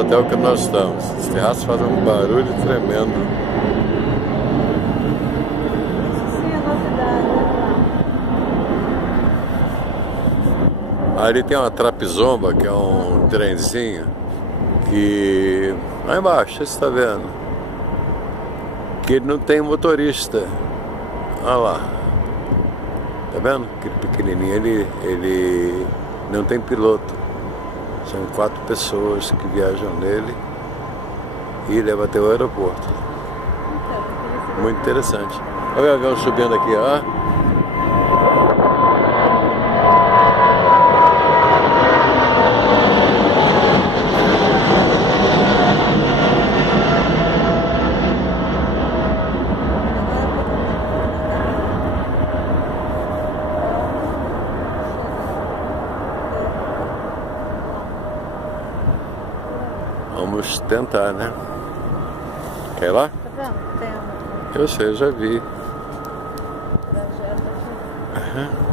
hotel que nós estamos. Os terraços fazem um barulho tremendo. Sim, é novidade, né? Ali tem uma trapezomba, que é um trenzinho, que lá embaixo, você está vendo, que ele não tem motorista. Olha lá, tá vendo? Aquele pequenininho, ele não tem piloto. São 4 pessoas que viajam nele e leva até o aeroporto. Muito interessante. Olha o avião subindo aqui, ó. Vamos tentar, né? Quer ir lá? Tá vendo? Tem uma. Eu sei, eu já vi. Da Jetta aqui. Uhum.